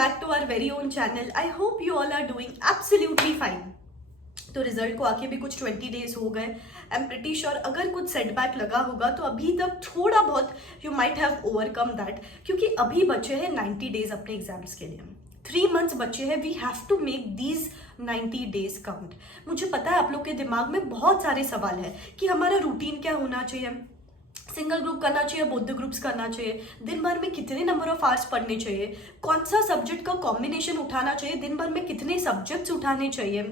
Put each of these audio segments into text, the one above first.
back to our very own channel. I hope you all are doing absolutely fine. तो result को आके भी कुछ 20 डेज हो गए. आई एम प्रिटी श्योर अगर कुछ सेटबैक लगा होगा तो अभी तक थोड़ा बहुत you might have overcome that, क्योंकि अभी बचे हैं 90 डेज अपने एग्जाम्स के लिए. 3 months बचे हैं. We have to make these 90 days count. मुझे पता है आप लोग के दिमाग में बहुत सारे सवाल है कि हमारा रूटीन क्या होना चाहिए, सिंगल ग्रुप करना चाहिए, बोथ द ग्रुप्स करना चाहिए, दिन भर में कितने नंबर ऑफ आवर्स पढ़ने चाहिए, कौन सा सब्जेक्ट का कॉम्बिनेशन उठाना चाहिए, दिन भर में कितने सब्जेक्ट्स उठाने चाहिए,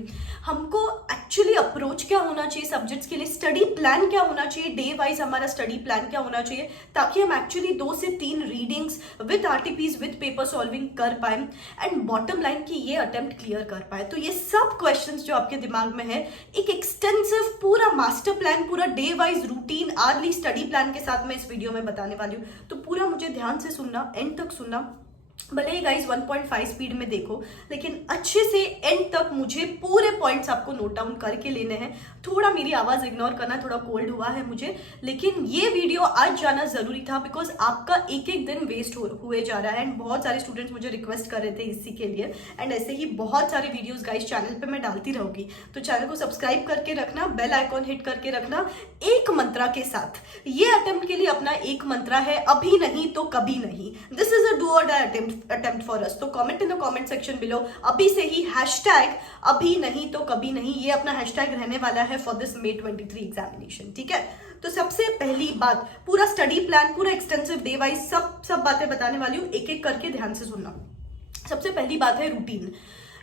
हमको एक्चुअली अप्रोच क्या होना चाहिए सब्जेक्ट्स के लिए, स्टडी प्लान क्या होना चाहिए, डे वाइज हमारा स्टडी प्लान क्या होना चाहिए, ताकि हम एक्चुअली 2 से 3 readings with RTPs with paper solving कर पाए एंड बॉटम लाइन की ये अटेम्प्ट क्लियर कर पाए. तो ये सब क्वेश्चंस जो आपके दिमाग में है, एक एक्सटेंसिव पूरा मास्टर प्लान, पूरा day wise routine, early study plan के साथ मैं इस वीडियो में बताने वाली हूँ. तो पूरा मुझे ध्यान से सुनना, एंड तक सुनना. भले ही गाइस 1.5 स्पीड में देखो, लेकिन अच्छे से एंड तक मुझे पूरे पॉइंट्स आपको नोट डाउन करके लेने हैं. थोड़ा मेरी आवाज इग्नोर करना, थोड़ा कोल्ड हुआ है मुझे, लेकिन ये वीडियो आज जाना जरूरी था बिकॉज आपका एक एक दिन वेस्ट हुए जा रहा है. एंड बहुत सारे स्टूडेंट्स मुझे रिक्वेस्ट कर रहे थे इसी के लिए, एंड ऐसे ही बहुत सारे वीडियोस गाइस चैनल पे मैं डालती रहूंगी. तो चैनल को सब्सक्राइब करके रखना, बेल आइकॉन हिट करके रखना. एक मंत्रा के साथ ये अटेम्प्ट के लिए अपना एक मंत्रा है, अभी नहीं तो कभी नहीं. दिस इज अ डू और डाई अटेम्प्ट फॉर अस. तो comment in the comment section below अभी से ही हैशटैग अभी नहीं तो कभी नहीं, ये अपना हैशटैग रहने वाला है फॉर दिस May 23 एग्जामिनेशन. ठीक है, तो सबसे पहली बात, पूरा स्टडी प्लान, पूरा एक्सटेंसिव डे वाइज सब बातें बताने वाली हूँ, एक एक करके ध्यान से सुनना. सबसे पहली बात है रूटीन.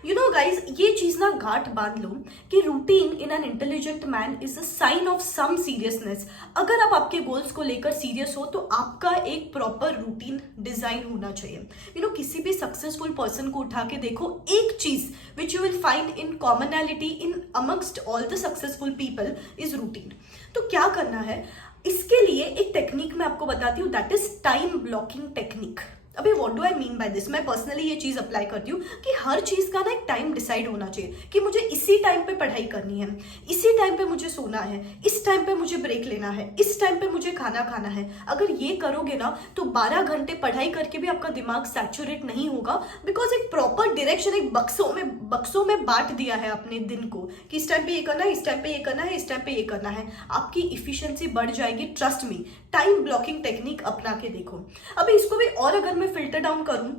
यू नो गाइज, ये चीज ना गांठ बांध लो कि routine in an intelligent man is a sign of some seriousness. अगर आप आपके गोल्स को लेकर सीरियस हो तो आपका एक प्रॉपर रूटीन डिजाइन होना चाहिए. यू नो, किसी भी सक्सेसफुल पर्सन को उठा के देखो, एक चीज which you will find in commonality in amongst all the successful people is routine. तो क्या करना है, इसके लिए एक टेक्निक मैं आपको बताती हूँ, that is time blocking technique. अभी what do I mean by this, मैं पर्सनली ये चीज अप्लाई करती हूँ कि हर चीज का ना एक टाइम डिसाइड होना चाहिए कि मुझे इसी टाइम पे पढ़ाई करनी है, इसी टाइम पे मुझे सोना है, इस टाइम पे मुझे ब्रेक लेना है, इस टाइम पे मुझे खाना खाना है. अगर ये करोगे ना तो 12 घंटे पढ़ाई करके भी आपका दिमाग सैचुरेट नहीं होगा, बिकॉज एक प्रॉपर डायरेक्शन, एक बक्सों में बांट दिया है अपने दिन को कि इस टाइम पे ये करना है, इस टाइम पे ये करना है, इस टाइम पे ये करना है. आपकी इफिशियंसी बढ़ जाएगी, trust me. Time blocking technique अपना के देखो. अभी इसको भी और अगर मैं फिल्टर डाउन करूं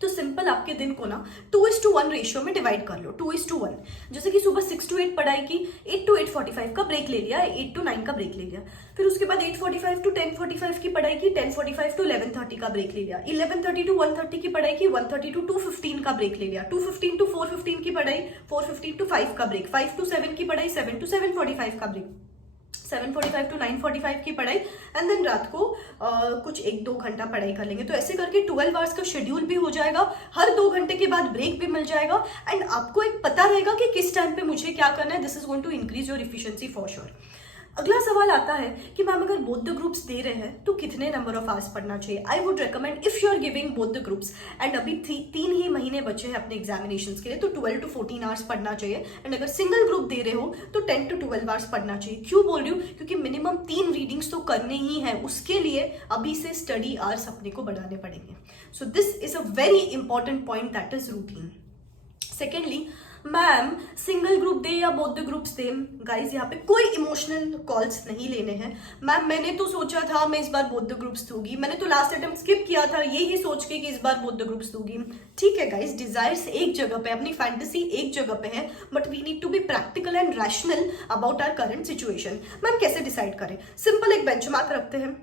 तो सिंपल आपके दिन को ना 2:1 रेशियो में डिवाइड कर लो. 2:1. जैसे कि सुबह 6 to 8 पढ़ाई की, 8 to 8:45 का ब्रेक ले लिया, 8 to 9 का ब्रेक ले लिया. फिर उसके बाद 8:45 to 10:45 की पढ़ाई की, 10:45 to 11:30 का ब्रेक ले लिया. 11:30 to 1:30 की पढ़ाई की, 1:30 to 2:15 का ब्रेक ले लिया. 2:15 to 4:15 की पढ़ाई, 4:15 to 5 का ब्रेक. 5 to 7 की पढ़ाई, 7 to 7:45 का ब्रेक. 7:45 to 9:45 की पढ़ाई, एंड देन रात को कुछ 1-2 घंटा पढ़ाई कर लेंगे. तो ऐसे करके 12 आवर्स का शेड्यूल भी हो जाएगा, हर 2 घंटे के बाद ब्रेक भी मिल जाएगा, एंड आपको एक पता रहेगा कि किस टाइम पे मुझे क्या करना है. This is going to increase your efficiency for sure. अगला सवाल आता है कि मैम अगर बोथ द ग्रुप्स दे रहे हैं तो कितने नंबर ऑफ आवर्स पढ़ना चाहिए. I would recommend if you are giving both the groups and अभी 3 ही महीने बचे हैं अपने एग्जामिनेशंस के लिए, तो 12 to 14 आवर्स पढ़ना चाहिए. एंड अगर सिंगल ग्रुप दे रहे हो तो 10 to 12 आवर्स पढ़ना चाहिए. क्यों बोल रही हूँ, क्योंकि मिनिमम 3 रीडिंग्स तो करने ही है, उसके लिए अभी से स्टडी आवर्स अपने को बढ़ाने पड़ेंगे. So this is a very important point, that is routine. Secondly, ma'am single group दे या बोथ द ग्रुप्स दे, गाइज यहाँ पे कोई इमोशनल कॉल्स नहीं लेने हैं. मैम मैंने तो सोचा था मैं इस बार बोथ द ग्रुप्स दूंगी, मैंने तो लास्ट अटेम्प्ट स्किप किया था यही सोच के कि इस बार बोथ द ग्रुप्स दूंगी. ठीक है गाइज, डिजायर्स एक जगह पे, अपनी फैंटेसी एक जगह पे है, but we need to be practical and rational about our current situation. Ma'am कैसे डिसाइड करें, सिंपल एक बेंचमार्क रखते हैं.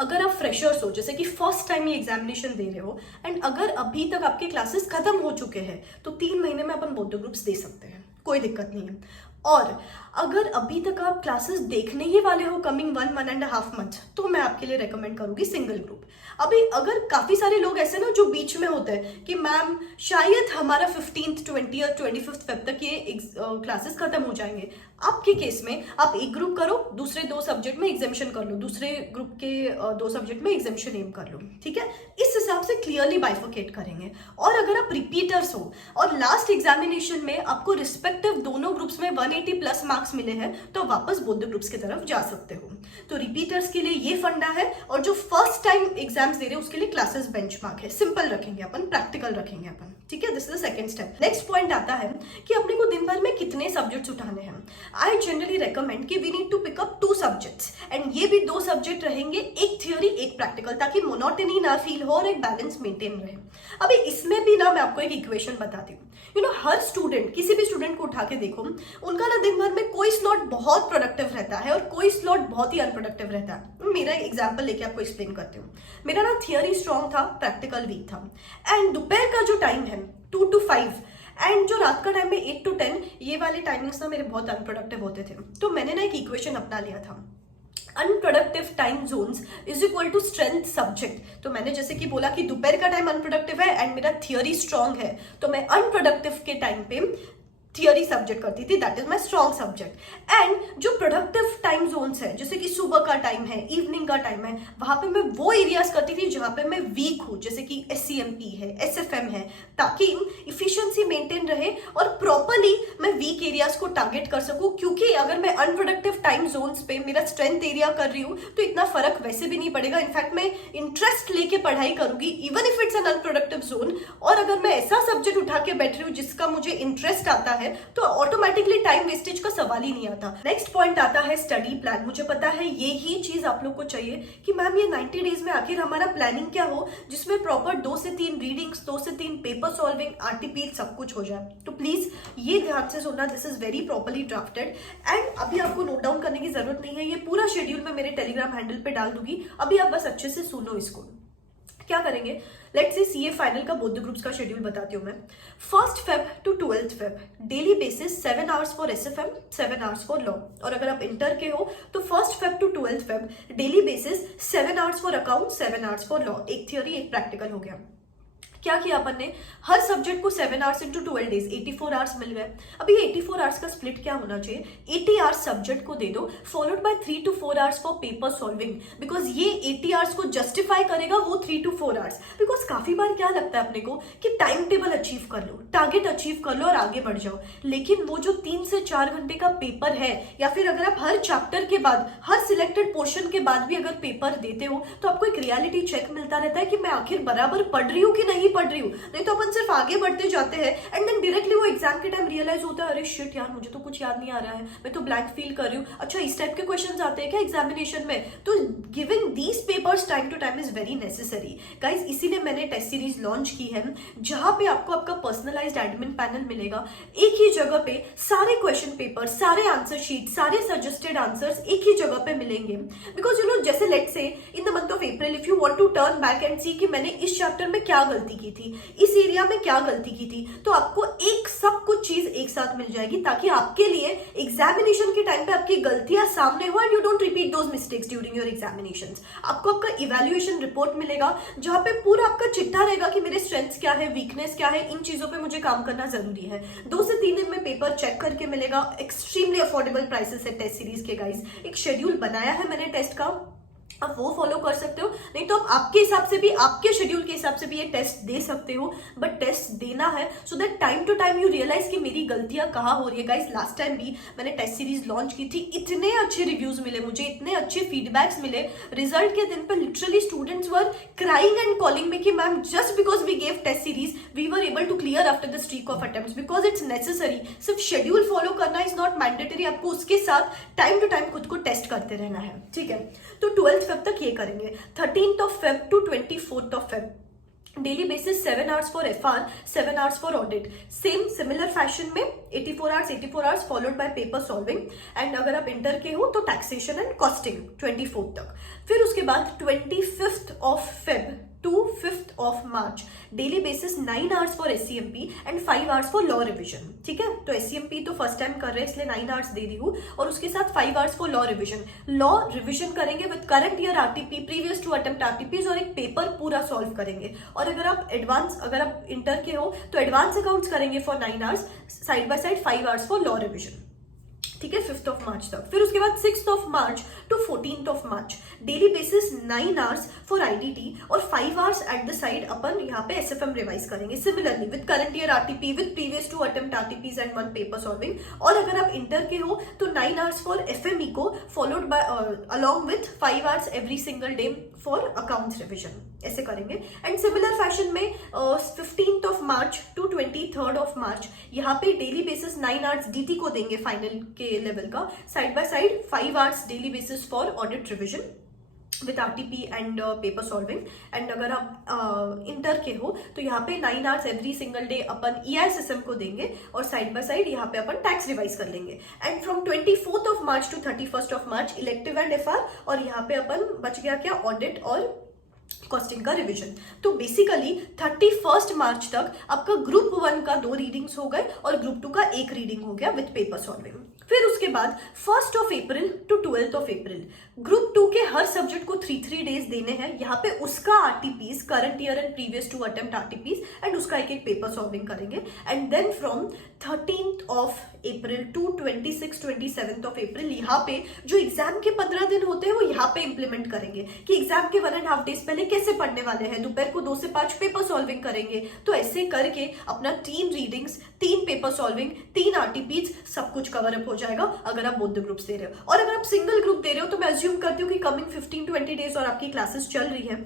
अगर आप फ्रेशर्स हो, जैसे कि फर्स्ट टाइम ये एग्जामिनेशन दे रहे हो, एंड अगर अभी तक आपके क्लासेस खत्म हो चुके हैं, तो 3 महीने में अपन बोथ द ग्रुप्स दे सकते हैं, कोई दिक्कत नहीं है. और अगर अभी तक आप क्लासेस देखने ही वाले हो कमिंग 1.5 मंथ, तो मैं आपके लिए रेकमेंड करूंगी सिंगल ग्रुप. अभी अगर काफी सारे लोग ऐसे ना जो बीच में होते हैं कि मैम शायद हमारा 15th 20th 25th फेब तक ये क्लासेस खत्म हो जाएंगे, आपके केस में आप एक ग्रुप करो, दूसरे 2 सब्जेक्ट में एग्जामिशन कर लो, दूसरे ग्रुप के 2 सब्जेक्ट में एग्जामिशन एम कर लो. ठीक है, इस हिसाब से क्लियरली बाइफर्केट करेंगे. और अगर आप रिपीटर्स हो और लास्ट एग्जामिनेशन में आपको रिस्पेक्टिव दोनों ग्रुप्स में 1 180 प्लस मार्क्स मिले हैं तो वापस बोथ द ग्रुप्स की तरफ जा सकते हो। तो रिपीटर्स के लिए ये फंडा है, और जो फर्स्ट टाइम एग्जाम्स दे रहे हैं उसके लिए क्लासेस बेंचमार्क है। सिंपल रखेंगे अपन, प्रैक्टिकल रखेंगे अपन, ठीक है। This is the second step. Next point आता है कि अपने को दिन भर में कितने सब्जेक्ट्स उठाने हैं। आई जनरली रेकमेंड कि we need to pick up 2 subjects, and ये भी 2 सब्जेक्ट रहेंगे, एक थियोरी एक प्रैक्टिकल, ताकि मोनोटनी ना फील हो और एक बैलेंस मेंटेन रहे। अभी इसमें भी ना मैं आपको एक इक्वेशन बताती हूँ। हर स्टूडेंट, किसी भी स्टूडेंट को उठा के देखो, उनका ना दिन भर में कोई स्लॉट बहुत प्रोडक्टिव रहता है और कोई स्लॉट बहुत ही अनप्रोडक्टिव रहता है। मेरा एग्जांपल लेके आपको एक्सप्लेन करती हूँ। मेरा ना थियोरी स्ट्रॉन्ग था, प्रैक्टिकल वीक था, एंड दोपहर का जो टाइम है 2 to 5 एंड जो रात का टाइम है 8 to 10, ये वाले टाइमिंग्स ना मेरे बहुत अनप्रोडक्टिव होते थे। तो मैंने ना एक इक्वेशन अपना लिया था, unproductive time zones is equal to strength subject. तो मैंने जैसे कि बोला कि दोपहर का टाइम अनप्रोडक्टिव है एंड मेरा थियोरी स्ट्रॉन्ग है, तो मैं अनप्रोडक्टिव के टाइम पे थियोरी सब्जेक्ट करती थी, that is my strong subject. And जो प्रोडक्टिव टाइम जोन्स है, जैसे कि सुबह का टाइम है, इवनिंग का टाइम है, वहां पे मैं वो एरियाज करती थी जहां पे मैं वीक हूँ, जैसे कि SCMP है, SFM है, ताकि इफिशिएंसी मेंटेन रहे और प्रॉपरली मैं वीक एरियाज को टारगेट कर सकूं। क्योंकि अगर मैं अनप्रोडक्टिव टाइम जोन्स पे मेरा स्ट्रेंथ एरिया कर रही हूँ तो इतना फर्क वैसे भी नहीं पड़ेगा। इनफैक्ट मैं इंटरेस्ट लेके पढ़ाई करूंगी even if it's an unproductive zone. और अगर मैं ऐसा सब्जेक्ट उठा के बैठ रही हूँ जिसका मुझे इंटरेस्ट आता है तो ऑटोमेटिकली टाइम वेस्टेज का सवाल ही नहीं आता। नेक्स्ट पॉइंट आता है स्टडी प्लान। मुझे पता है ये ही चीज आप लोग को चाहिए कि मैम ये 90 डेज में आखिर हमारा प्लानिंग क्या हो, जिसमें प्रॉपर 2 से 3 रीडिंग्स, 2 से 3 पेपर सॉल्विंग, RTP सब कुछ हो जाए। तो प्लीज ये ध्यान से सुनना, this is very properly drafted and अभी आपको नोट डाउन करने की जरूरत नहीं है। ये पूरा शेड्यूल मैं मेरे टेलीग्राम हैंडल पे डाल दूंगी, अभी आप बस अच्छे से सुनो इसको। क्या करेंगे, लेट्स से CA फाइनल का बोथ द ग्रुप्स का शेड्यूल बताती हूँ मैं। 1st Feb to 12th Feb daily basis 7 hours for SFM, 7 hours for law. और अगर आप इंटर के हो तो 1st Feb to 12th Feb daily basis 7 hours for account, 7 hours for law. एक थियोरी एक प्रैक्टिकल हो गया। क्या किया अपन ने, हर सब्जेक्ट को 7 आवर्स इंटू 12 डेज 84 आवर्स मिल गए। अभी 84 आवर्स का स्प्लिट क्या होना चाहिए, 80 आवर्स सब्जेक्ट को दे दो, followed by 3 to 4 hours for paper solving, because ये 80 आवर्स को जस्टिफाई करेगा वो 3 to 4 आवर्स। बिकॉज काफी बार क्या लगता है अपने को कि टाइम टेबल अचीव कर लो, टारगेट अचीव कर लो और आगे बढ़ जाओ, लेकिन वो जो 3 से 4 घंटे का पेपर है, या फिर अगर आप हर चैप्टर के बाद, हर सिलेक्टेड पोर्शन के बाद भी अगर पेपर देते हो तो आपको एक रियलिटी चेक मिलता रहता है कि मैं आखिर बराबर पढ़ रही हूँ कि नहीं पढ़ रही हूँ। नहीं तो अपन सिर्फ आगे बढ़ते जाते हैं एंड देन डायरेक्टली वो एग्जाम के टाइम रियलाइज होता है, अरे शिट यार मुझे तो कुछ याद नहीं आ रहा है, मैं तो ब्लैंक फील कर रही हूँ। अच्छा इस टाइप के क्वेश्चंस आते हैं क्या एग्जामिनेशन में? तो giving these papers time to time is very necessary guys. इसीलिए मैंने टेस्ट सीरीज लॉन्च की है, जहां पे आपको आपका पर्सनलाइज्ड एडमिन पैनल मिलेगा। एक ही जगह पे सारे क्वेश्चन पेपर, सारे आंसर शीट, सारे सजेस्टेड आंसर्स एक ही जगह पे मिलेंगे। बिकॉज जैसे let's say in the month of April if you want to turn back and see कि मैंने इस चैप्टर में क्या गलती की थी, इस एरिया में क्या गलती की थी, तो आपको एक सब कुछ चीज एक साथ मिल जाएगी, ताकि आपके लिए एग्जामिनेशन के टाइम पे आपकी गलतियां सामने हो and you don't repeat those mistakes during your examinations. आपको आपका इवैल्यूएशन रिपोर्ट मिलेगा जहां पे पूरा आपका चिट्ठा रहेगा कि मेरे स्ट्रेंथ्स क्या है, वीकनेस क्या है, इन चीजों पे मुझे काम करना जरूरी है। 2 से 3 दिन में पेपर चेक करके मिलेगा। एक्सट्रीमली अफोर्डेबल प्राइसेस है टेस्ट सीरीज के गाइस। एक शेड्यूल बनाया है मैंने टेस्ट का, आप वो फॉलो कर सकते हो, नहीं तो आप आपके हिसाब से भी, आपके शेड्यूल के हिसाब से भी ये टेस्ट दे सकते हो, बट टेस्ट देना है so that time to time you realize कि मेरी गलतियां कहाँ हो रही है। गाइस लास्ट टाइम भी मैंने टेस्ट सीरीज लॉन्च की थी, इतने अच्छे रिव्यूज मिले मुझे, इतने अच्छे फीडबैक्स मिले। रिजल्ट के दिन पे literally students were crying and calling me कि ma'am just because we gave test series we were able to clear after the streak of attempts, because it's necessary. सिर्फ शेड्यूल फॉलो करना is not mandatory, आपको उसके साथ time to time खुद को test करते रहना है, ठीक है। तो 12th Feb तक ये करेंगे। 13th of Feb to 24th of Feb daily basis 7 hours for FR, 7 hours for audit. Same similar fashion में 84 hours followed by paper solving. And अगर आप इंटर के हो तो टैक्सेशन एंड कॉस्टिंग 24th तक। फिर उसके बाद 25th of Feb to 5th of March daily basis 9 hours for SCMP and 5 hours for law revision, ठीक है। तो SCMP तो फर्स्ट टाइम कर रहे हैं इसलिए 9 आवर्स दे रही हूँ, और उसके साथ 5 hours for law revision. Law revision करेंगे with current year RTP, previous two attempt RTPs, और एक पेपर पूरा सॉल्व करेंगे। और अगर आप एडवांस, अगर आप इंटर के हो तो एडवांस अकाउंट्स करेंगे for 9 hours, side by side 5 hours for law revision. ठीक है, 5th ऑफ मार्च तक। फिर उसके बाद 6th of March two 14th of March daily basis 9 hours for IDT और 5 आवर्स एट द साइड अपन यहाँ पे एसएफएम रिवाइज करेंगे similarly with current year RTP with previous 2 attempt RTPs and 1 paper solving. और अगर आप इंटर के हो तो 9 आवर्स फॉर एफएमई को followed by along with 5 hours every single day for accounts revision, ऐसे करेंगे। एंड सिमिलर फैशन में 15th of March two 23rd of March यहाँ पे डेली बेसिस 9 आवर्स डीटी को देंगे फाइनल के लेवल का, side by side 5 hours daily basis for audit revision with RTP and paper solving. And अगर आप inter के हो तो यहाँ पे 9 आवर्स एवरी सिंगल डे अपन ईआईएसएसएम को देंगे और साइड बाय साइड यहाँ पे अपन टैक्स रिवाइज कर लेंगे। And from 24th of March two 31st of March elective and FR, और यहाँ पे अपन बच गया क्या, ऑडिट और कॉस्टिंग का रिवीजन। तो बेसिकली 31st मार्च तक आपका ग्रुप 1 का 2 रीडिंग्स हो गए और ग्रुप 2 का 1 रीडिंग हो गया विथ पेपर सॉल्विंग। फिर उसके बाद 1st of April to 12th of April group 2 के हर सब्जेक्ट को 3 डेज देने हैं। यहाँ पे उसका RTPs current year and previous 2 attempt RTPs and उसका एक पेपर सॉल्विंग करेंगे। And then from 13th of April to 27th of April यहाँ पे जो एग्जाम के 15 दिन होते हैं वो यहाँ पे इंप्लीमेंट करेंगे कि एग्जाम के 1.5 डेज पहले कैसे पढ़ने वाले हैं, दोपहर को 2 से 5 पेपर सॉल्विंग करेंगे। तो ऐसे करके अपना 3 रीडिंग्स, 3 पेपर सॉल्विंग, 3 आरटीपीज सब कुछ कवर अप हो जाएगा अगर आप बोथ द ग्रुप्स दे रहे हो। और अगर आप सिंगल ग्रुप दे रहे हो तो मैं अज्यूम करती हूँ कि कमिंग 15-20 डेज और आपकी क्लासेस चल रही है।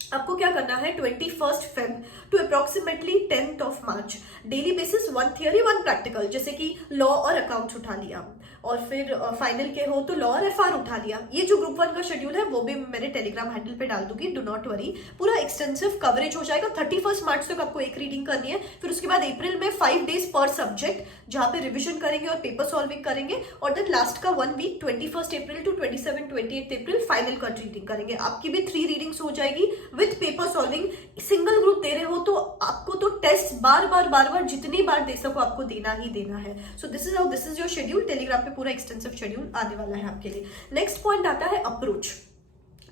आपको क्या करना है, 21st Feb to approximately 10th of March daily basis 1 theory 1 practical, जैसे कि लॉ और अकाउंट्स उठा लिया, और फिर फाइनल के हो तो लॉ और एफआर उठा लिया। ये जो ग्रुप 1 का शेड्यूल है वो भी मेरे टेलीग्राम हैंडल पे डाल दूंगी, डू नॉट वरी, पूरा एक्सटेंसिव कवरेज हो जाएगा। 31st मार्च तक आपको 1 रीडिंग करनी है। फिर उसके बाद अप्रैल में 5 डेज पर सब्जेक्ट जहां पे रिविजन करेंगे और पेपर सॉल्विंग करेंगे, और देन लास्ट का 1 week 21st April to 28th April final का रीडिंग करेंगे। आपकी भी 3 रीडिंग्स हो जाएगी with paper solving. Single group दे रहे हो तो आपको तो टेस्ट बार बार जितनी बार दे सको आपको देना ही देना है। सो this is your schedule. Telegram पे पूरा एक्सटेंसिव शेड्यूल आने वाला है आपके लिए। नेक्स्ट पॉइंट आता है अप्रोच।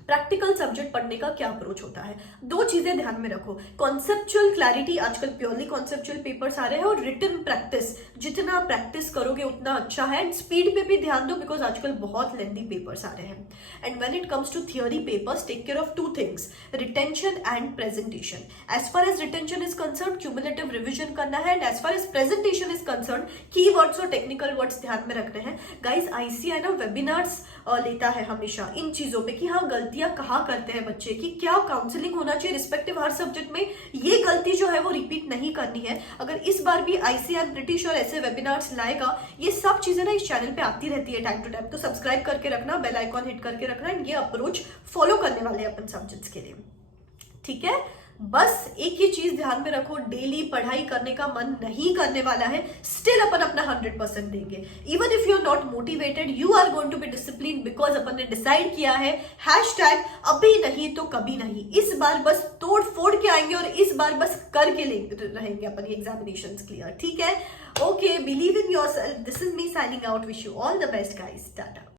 प्रैक्टिकल सब्जेक्ट पढ़ने का क्या अप्रोच होता है, 2 चीजें ध्यान में रखो। कॉन्सेप्चुअल क्लैरिटी, आजकल प्योरली कॉन्सेप्चुअल पेपर्स आ रहे हैं, और रिटन प्रैक्टिस, जितना प्रैक्टिस करोगे उतना अच्छा है। एंड स्पीड पे भी ध्यान दो बिकॉज आजकल बहुत लेंथी पेपर्स आ रहे हैं। And when it comes to theory papers, take care of 2 things, retention and presentation. As far as retention is concern cumulative revision करना है, and as far as presentation is concern keywords और technical words ध्यान में रखने हैं। Guys ICAI ना webinars लेता है हमेशा इन चीजों पे कि हाँ गलतियां कहाँ करते हैं बच्चे, कि क्या काउंसलिंग होना चाहिए रिस्पेक्टिव हर सब्जेक्ट में, ये गलती जो है वो रिपीट नहीं करनी है। अगर इस बार भी आईसीएआई ब्रिटिश और ऐसे वेबिनार्स लाएगा, ये सब चीजें ना इस चैनल पे आती रहती है टाइम टू टाइम, तो सब्सक्राइब करके रखना, बेल आइकॉन हिट करके रखना। एंड ये अप्रोच फॉलो करने वाले हैं अपन सब्जेक्ट्स के लिए, ठीक है। बस एक ही चीज ध्यान में रखो, डेली पढ़ाई करने का मन नहीं करने वाला है, स्टिल अपन अपना 100% देंगे। Even if you are not motivated, you are going to be discipline because अपन ने डिसाइड किया है हैशटैग अभी नहीं तो कभी नहीं। इस बार बस तोड़ फोड़ के आएंगे और इस बार बस करके रहेंगे अपन ये एग्जामिनेशंस क्लियर, ठीक है। Okay, believe in yourself. This is me signing out. Wish you all the best guys, Tata.